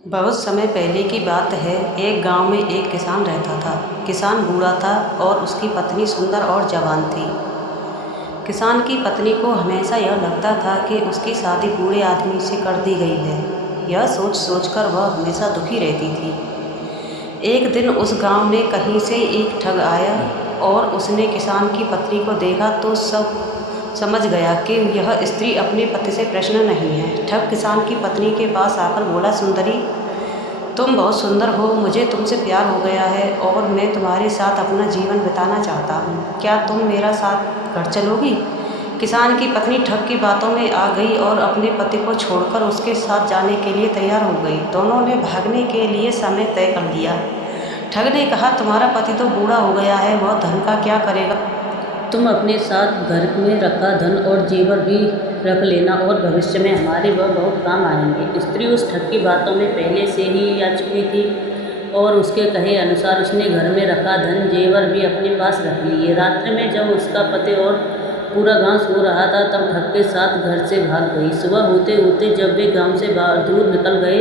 बहुत समय पहले की बात है। एक गांव में एक किसान रहता था। किसान बूढ़ा था और उसकी पत्नी सुंदर और जवान थी। किसान की पत्नी को हमेशा यह लगता था कि उसकी शादी बूढ़े आदमी से कर दी गई है। यह सोच सोचकर वह हमेशा दुखी रहती थी। एक दिन उस गांव में कहीं से एक ठग आया और उसने किसान की पत्नी को देखा तो सब समझ गया कि यह स्त्री अपने पति से प्रसन्न नहीं है। ठग किसान की पत्नी के पास आकर बोला, सुंदरी, तुम बहुत सुंदर हो, मुझे तुमसे प्यार हो गया है और मैं तुम्हारे साथ अपना जीवन बिताना चाहता हूँ। क्या तुम मेरा साथ घर चलोगी? किसान की पत्नी ठग की बातों में आ गई और अपने पति को छोड़कर उसके साथ जाने के लिए तैयार हो गई। दोनों ने भागने के लिए समय तय कर लिया। ठग ने कहा, तुम्हारा पति तो बूढ़ा हो गया है, वह धन का क्या करेगा? तुम अपने साथ घर में रखा धन और जेवर भी रख लेना और भविष्य में हमारे वह बहुत काम आएंगे। स्त्री उस ठग की बातों में पहले से ही आ चुकी थी और उसके कहे अनुसार उसने घर में रखा धन जेवर भी अपने पास रख लिए। रात्रि में जब उसका पति और पूरा गांव सो रहा था तब ठग के साथ घर से भाग गई। सुबह होते होते जब वे गांव से दूर निकल गए,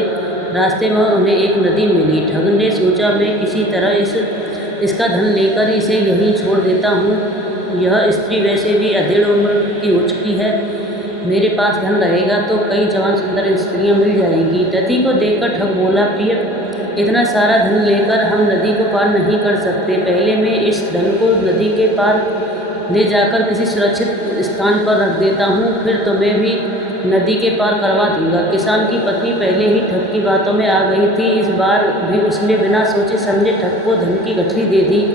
रास्ते में उन्हें एक नदी मिली। ठग ने सोचा, मैं किसी तरह इसका धन लेकर इसे यहीं छोड़ देता हूँ। यह स्त्री वैसे भी अधेड़ उम्र की हो चुकी है, मेरे पास धन रहेगा तो कई जवान सुंदर स्त्रियां मिल जाएंगी। नदी को देखकर ठग बोला, प्रिय, इतना सारा धन लेकर हम नदी को पार नहीं कर सकते। पहले मैं इस धन को नदी के पार ले जाकर किसी सुरक्षित स्थान पर रख देता हूँ, फिर तुम्हें भी नदी के पार करवा दूंगा। किसान की पत्नी पहले ही ठग की बातों में आ गई थी। इस बार भी उसने बिना सोचे समझे ठग को धन की गठरी दे दी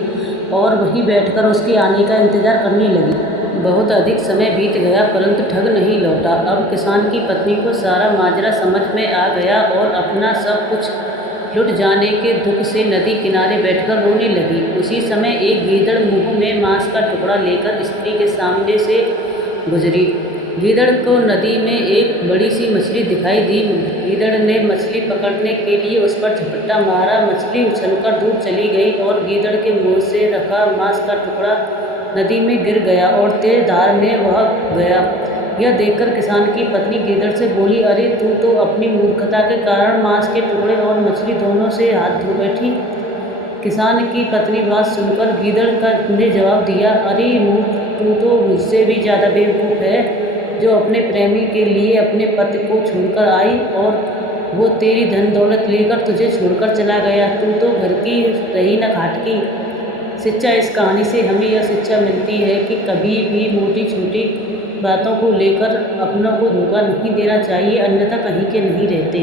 और वहीं बैठकर उसके आने का इंतजार करने लगी। बहुत अधिक समय बीत गया परंतु ठग नहीं लौटा। अब किसान की पत्नी को सारा माजरा समझ में आ गया और अपना सब कुछ लुट जाने के दुख से नदी किनारे बैठकर रोने लगी। उसी समय एक गीदड़ मुंह में मांस का टुकड़ा लेकर स्त्री के सामने से गुजरी। गीदड़ को नदी में एक बड़ी सी मछली दिखाई दी। गीदड़ ने मछली पकड़ने के लिए उस पर झपट्टा मारा। मछली उछलकर दूर चली गई और गीदड़ के मुंह से रखा मांस का टुकड़ा नदी में गिर गया और तेज धार में बह गया। यह देखकर किसान की पत्नी गीदड़ से बोली, अरे तू तो अपनी मूर्खता के कारण मांस के टुकड़े और मछली दोनों से हाथ धो बैठी। किसान की पत्नी बात सुनकर गीदड़ ने जवाब दिया, अरे मूर्ख, तू तो मुझसे भी ज़्यादा बेवकूफ़ है, जो अपने प्रेमी के लिए अपने पति को छोड़कर आई और वो तेरी धन दौलत लेकर तुझे छोड़कर चला गया। तू तो घर की रही न घाट की। शिक्षा, इस कहानी से हमें यह शिक्षा मिलती है कि कभी भी मोटी छोटी बातों को लेकर अपनों को धोखा नहीं देना चाहिए, अन्यथा कहीं के नहीं रहते।